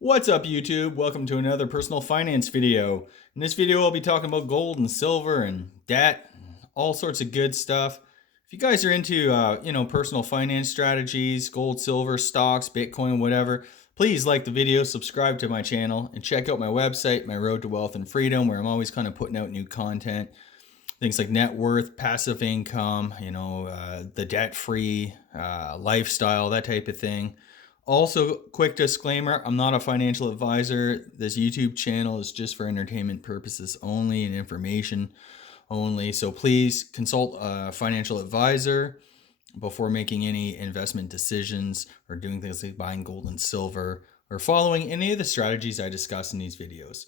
What's up, YouTube? Welcome to another personal finance video. In this video, I'll be talking about gold and silver and debt, all sorts of good stuff. If you guys are into, personal finance strategies, gold, silver, stocks, Bitcoin, whatever, please like the video, subscribe to my channel, and check out my website, My Road to Wealth and Freedom, where I'm always kind of putting out new content. Things like net worth, passive income, the debt-free lifestyle, that type of thing. Also, quick disclaimer, I'm not a financial advisor. This YouTube channel is just for entertainment purposes only and information only. So please consult a financial advisor before making any investment decisions or doing things like buying gold and silver or following any of the strategies I discuss in these videos.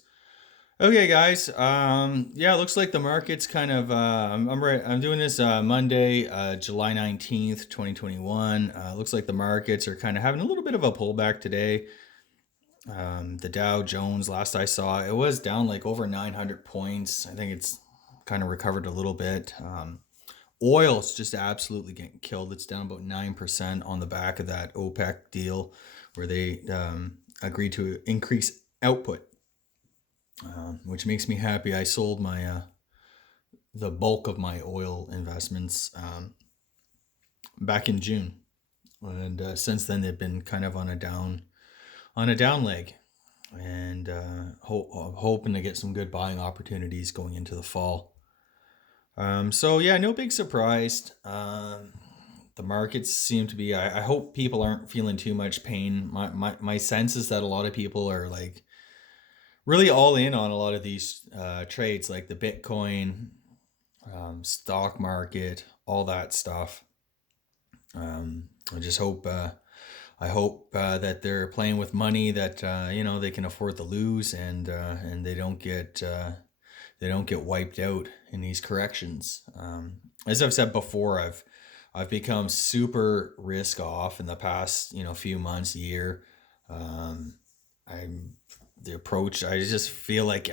Okay, guys. Yeah, it looks like the market's kind of. I'm doing this Monday, July 19th, 2021. Looks like the markets are kind of having a little bit of a pullback today. The Dow Jones, last I saw, it was down like over 900 points. I think it's kind of recovered a little bit. Oil's just absolutely getting killed. It's down about 9% on the back of that OPEC deal where they agreed to increase output. Which makes me happy. I sold my the bulk of my oil investments back in June, and since then they've been kind of on a down leg, and hoping to get some good buying opportunities going into the fall. So yeah, no big surprise. The markets seem to be. I hope people aren't feeling too much pain. My sense is that a lot of people are like really all in on a lot of these trades, like the Bitcoin, stock market, all that stuff. I just hope that they're playing with money that they can afford to lose, and they don't get wiped out in these corrections. As I've said before, I've become super risk off in the past few months, year. I'm the approach. I just feel like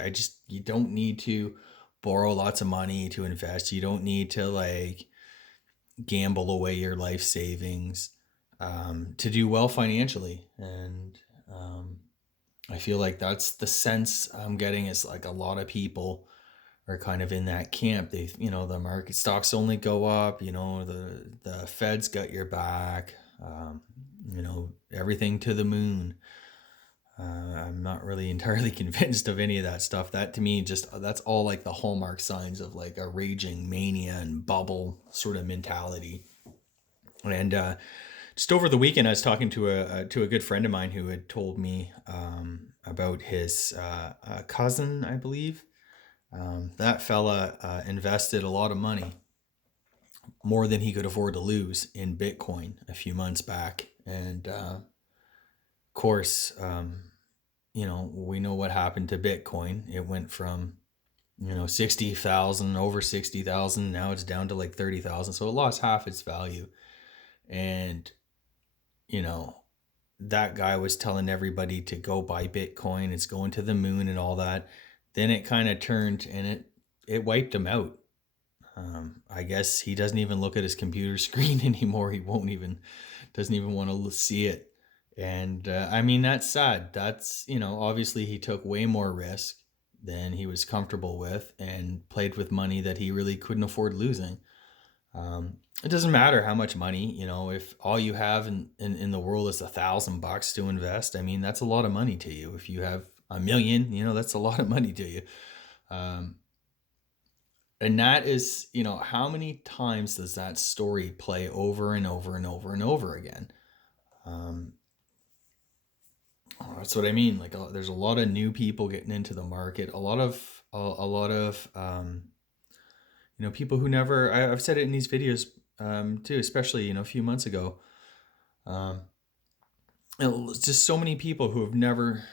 you don't need to borrow lots of money to invest. You don't need to like gamble away your life savings to do well financially. And I feel like that's the sense I'm getting, is like a lot of people are kind of in that camp. They, the market stocks only go up, the Fed's got your back, everything to the moon. I'm not really entirely convinced of any of that stuff. That to me, that's all like the hallmark signs of like a raging mania and bubble sort of mentality. And just over the weekend, I was talking to a good friend of mine who had told me about his cousin, I believe. That fella invested a lot of money, more than he could afford to lose, in Bitcoin a few months back, and of course. We know what happened to Bitcoin. It went from, 60,000, over 60,000. Now it's down to like 30,000. So it lost half its value. And, you know, that guy was telling everybody to go buy Bitcoin. It's going to the moon and all that. Then it kind of turned and it wiped him out. I guess he doesn't even look at his computer screen anymore. Doesn't even want to see it. And I mean, that's sad. That's, obviously he took way more risk than he was comfortable with and played with money that he really couldn't afford losing. It doesn't matter how much money, if all you have in the world is $1,000 to invest. I mean, that's a lot of money to you. If you have a million, that's a lot of money to you. And that is, how many times does that story play over and over and over and over again? That's what I mean. Like, there's a lot of new people getting into the market. People who never. I've said it in these videos too, especially a few months ago. Um, just so many people who have never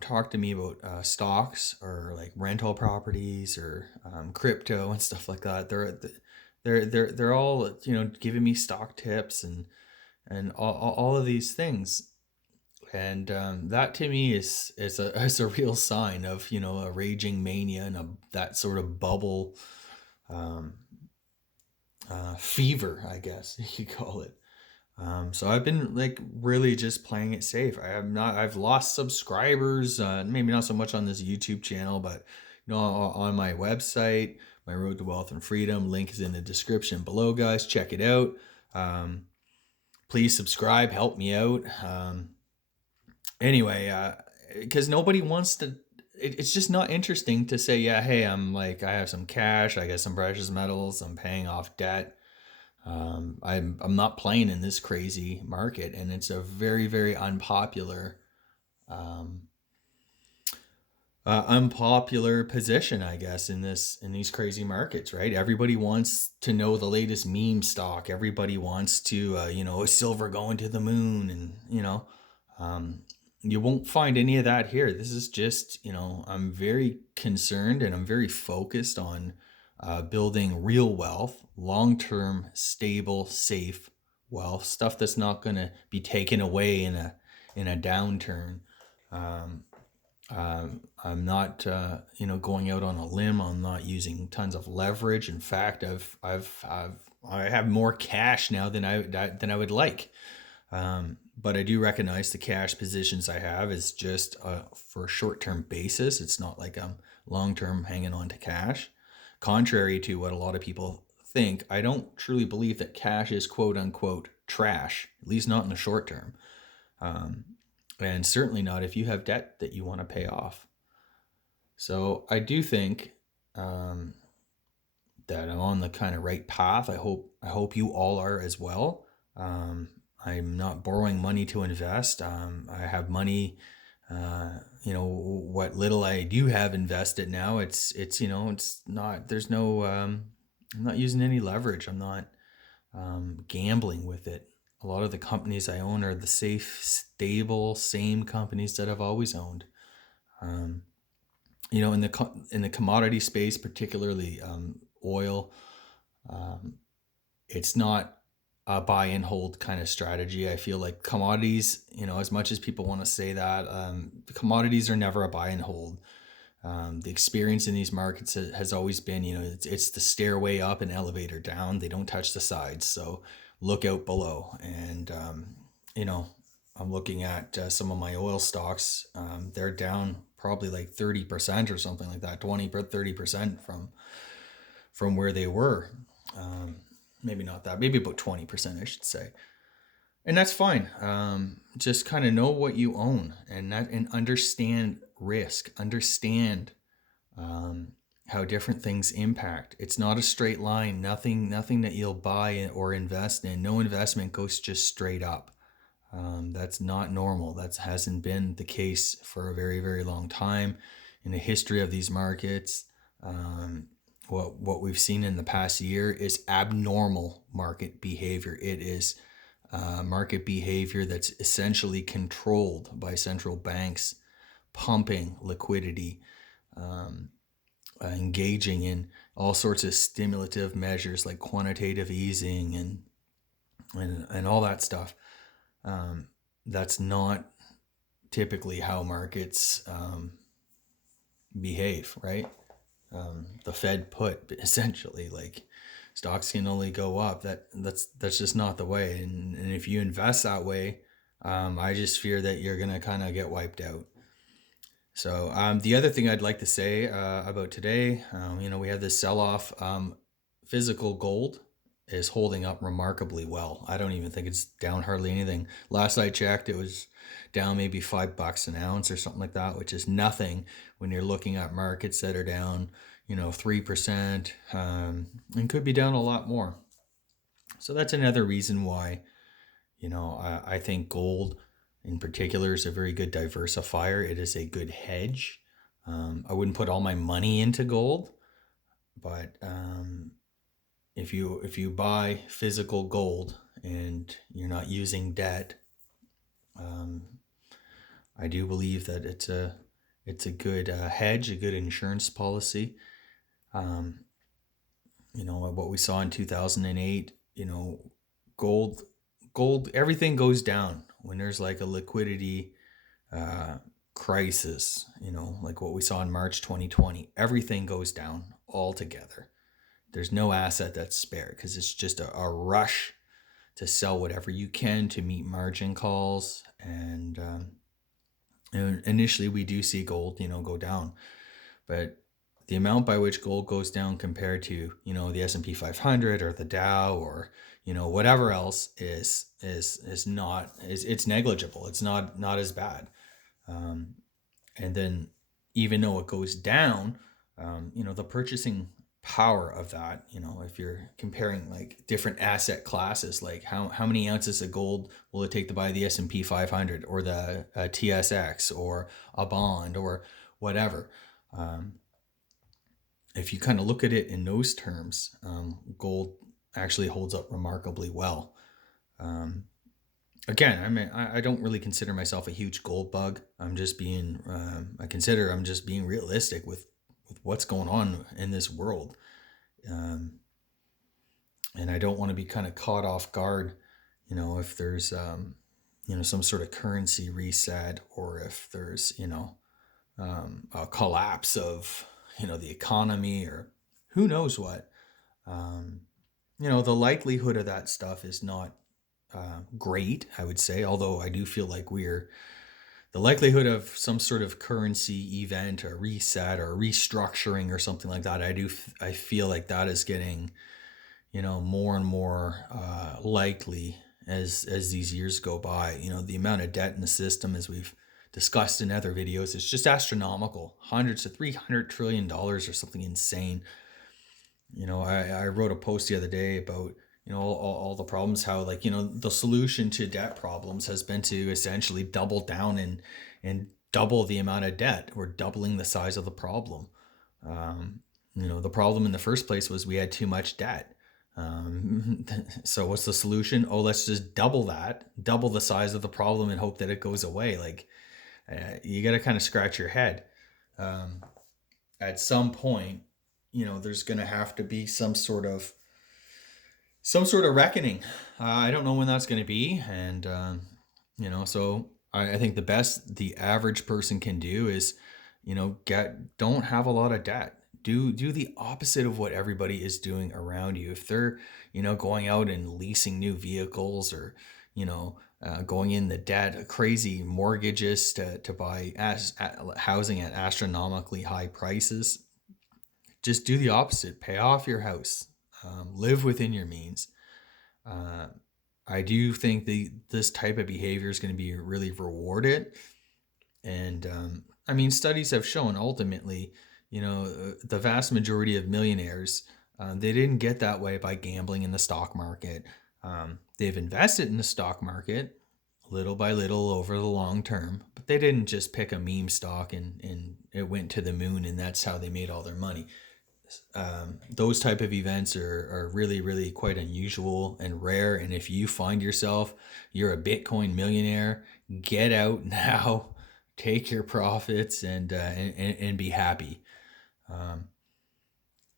talked to me about stocks or like rental properties or crypto and stuff like that. They're all giving me stock tips and all of these things. And that to me is a real sign of a raging mania and that sort of bubble um, fever, I guess you could call it. So I've been like really just playing it safe. I've lost subscribers, maybe not so much on this YouTube channel, but on my website, my Road to Wealth and Freedom link is in the description below, guys. Check it out. Um, please subscribe, help me out. Anyway, because nobody wants to, it's just not interesting to say, yeah, hey, I have some cash, I got some precious metals, I'm paying off debt. I'm not playing in this crazy market, and it's a very, very um, unpopular position, I guess, in these crazy markets, right? Everybody wants to know the latest meme stock. Everybody wants to, silver going to the moon, and um, you won't find any of that here. This is just, I'm very concerned and I'm very focused on building real wealth, long-term, stable, safe wealth, stuff that's not going to be taken away in a downturn. Um, I'm not, going out on a limb. I'm not using tons of leverage. In fact, I have more cash now than I would like. But I do recognize the cash positions I have is just for a short-term basis. It's not like I'm long-term hanging on to cash. Contrary to what a lot of people think, I don't truly believe that cash is quote unquote trash, at least not in the short term. Um, and certainly not if you have debt that you want to pay off. So I do think um, that I'm on the kind of right path. I hope you all are as well. Um, I'm not borrowing money to invest. I have money. What little I do have invested now, it's not. There's no. I'm not using any leverage. I'm not gambling with it. A lot of the companies I own are the safe, stable, same companies that I've always owned. Um, in the commodity space, particularly oil, um, it's not a buy and hold kind of strategy. I feel like commodities, as much as people want to say that, the commodities are never a buy and hold. The experience in these markets has always been, it's the stairway up and elevator down. They don't touch the sides. So look out below. And, you know, I'm looking at some of my oil stocks. They're down probably like 30% or something like that, 20 or 30% from where they were. Um, Maybe not that, maybe about 20%, I should say. And that's fine. Just kind of know what you own and understand risk, understand um, how different things impact. It's not a straight line. Nothing that you'll buy or invest in. No investment goes just straight up. That's not normal. That hasn't been the case for a very, very long time in the history of these markets. Um, what we've seen in the past year is abnormal market behavior. It is market behavior that's essentially controlled by central banks, pumping liquidity, um, engaging in all sorts of stimulative measures like quantitative easing and all that stuff. Um, that's not typically how markets behave, right? The Fed put essentially like stocks can only go up. That's just not the way. And if you invest that way, I just fear that you're gonna kind of get wiped out. So the other thing I'd like to say about today, we have this sell-off. Physical gold is holding up remarkably well. I don't even think it's down hardly anything. Last I checked, it was down maybe $5 an ounce or something like that, which is nothing when you're looking at markets that are down, 3%, and could be down a lot more. So that's another reason why, I think gold in particular is a very good diversifier. It is a good hedge. I wouldn't put all my money into gold, but if you buy physical gold and you're not using debt, um, I do believe that it's a good hedge, a good insurance policy. Um, what we saw in 2008. Gold gold everything goes down when there's like a liquidity uh, crisis. Like what we saw in March 2020. Everything goes down altogether. There's no asset that's spared because it's just a rush sell whatever you can to meet margin calls. And initially we do see gold, go down, but the amount by which gold goes down compared to, the S&P 500 or the Dow or, whatever else is not, it's negligible. It's not as bad. And then even though it goes down, the purchasing power of that, if you're comparing like different asset classes, like how many ounces of gold will it take to buy the S&P 500 or the TSX or a bond or whatever. If you kind of look at it in those terms, gold actually holds up remarkably well. Again, I mean, I don't really consider myself a huge gold bug. I'm just being, I'm just being realistic with what's going on in this world. And I don't want to be kind of caught off guard, if there's, some sort of currency reset, or if there's, a collapse of, the economy, or who knows what. The likelihood of that stuff is not great, I would say, although I do feel like the likelihood of some sort of currency event or reset or restructuring or something like that, I feel like that is getting, more and more likely as these years go by. The amount of debt in the system, as we've discussed in other videos, is just astronomical. Hundreds of $300 trillion or something insane. I wrote a post the other day about, all the problems, how the solution to debt problems has been to essentially double down and double the amount of debt. We're doubling the size of the problem. The problem in the first place was we had too much debt. So what's the solution? Oh, let's just double the size of the problem and hope that it goes away. Like, you got to kind of scratch your head. At some point, there's going to have to be some sort of reckoning. I don't know when that's going to be. And, so I think the best the average person can do is, don't have a lot of debt. Do the opposite of what everybody is doing around you. If they're, going out and leasing new vehicles, or, going in the debt, crazy mortgages to buy housing at astronomically high prices, just do the opposite. Pay off your house. Live within your means. I do think this type of behavior is going to be really rewarded. And studies have shown ultimately, the vast majority of millionaires, they didn't get that way by gambling in the stock market. They've invested in the stock market little by little over the long term, but they didn't just pick a meme stock and it went to the moon and that's how they made all their money. Those type of events are really, really quite unusual and rare. And if you find yourself, you're a Bitcoin millionaire, get out now, take your profits and be happy.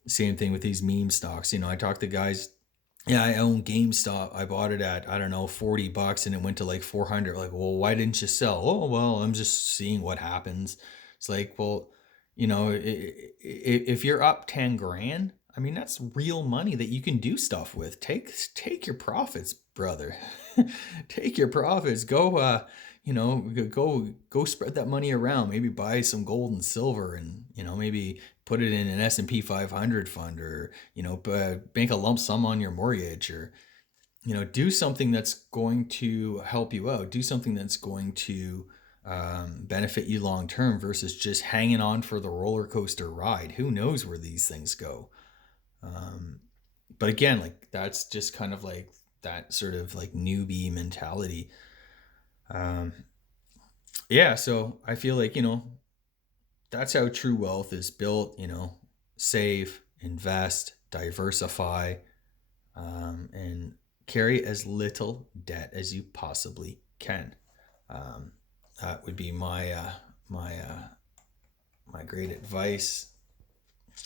Same thing with these meme stocks. I talk to guys, yeah, I own GameStop. I bought it at, I don't know, $40 and it went to like 400. Like, well, why didn't you sell? Oh, well, I'm just seeing what happens. It's like, well, if you're up 10 grand, that's real money that you can do stuff with. Take your profits, brother. Take your profits. Go, go spread that money around. Maybe buy some gold and silver, and maybe put it in an S&P 500 fund, or bank a lump sum on your mortgage, or do something that's going to help you out. Do something that's going to benefit you long term, versus just hanging on for the roller coaster ride. Who knows where these things go? But again, like, that's just kind of like that sort of like newbie mentality. Yeah, so I feel like, that's how true wealth is built. Save, invest, diversify, and carry as little debt as you possibly can. That would be my great advice.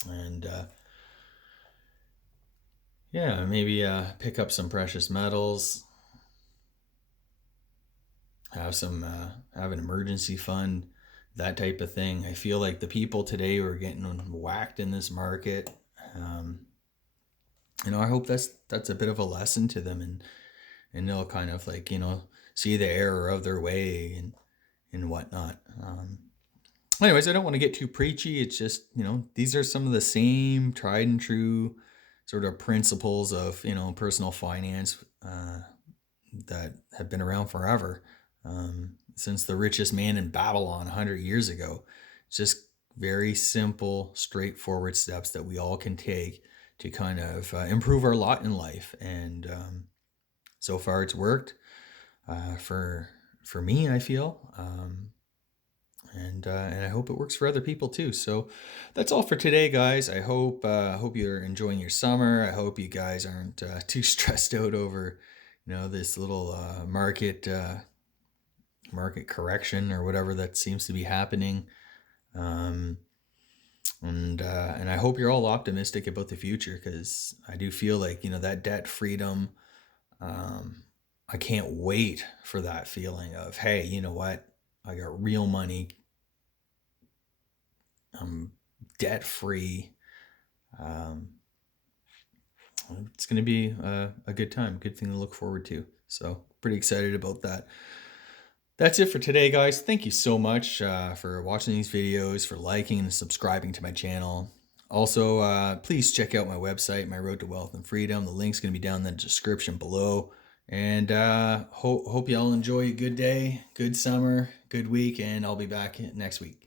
And yeah, maybe pick up some precious metals, have an emergency fund, that type of thing. I feel like the people today who are getting whacked in this market, I hope that's a bit of a lesson to them, and they'll kind of like, see the error of their way and whatnot. Anyways, I don't want to get too preachy. It's just, these are some of the same tried and true sort of principles of, personal finance that have been around forever, since the richest man in Babylon 100 years ago. It's just very simple, straightforward steps that we all can take to kind of improve our lot in life. And so far it's worked for me, I feel. And I hope it works for other people too. So that's all for today, guys. I hope you're enjoying your summer. I hope you guys aren't too stressed out over this little market correction or whatever that seems to be happening. And I hope you're all optimistic about the future, because I do feel like that debt freedom. I can't wait for that feeling of, hey, you know what? I got real money. I'm debt free. It's going to be a good time, good thing to look forward to. So pretty excited about that. That's it for today, guys. Thank you so much for watching these videos, for liking and subscribing to my channel. Also, please check out my website, My Road to Wealth and Freedom. The link's going to be down in the description below. And hope y'all enjoy a good day, good summer, good week, and I'll be back next week.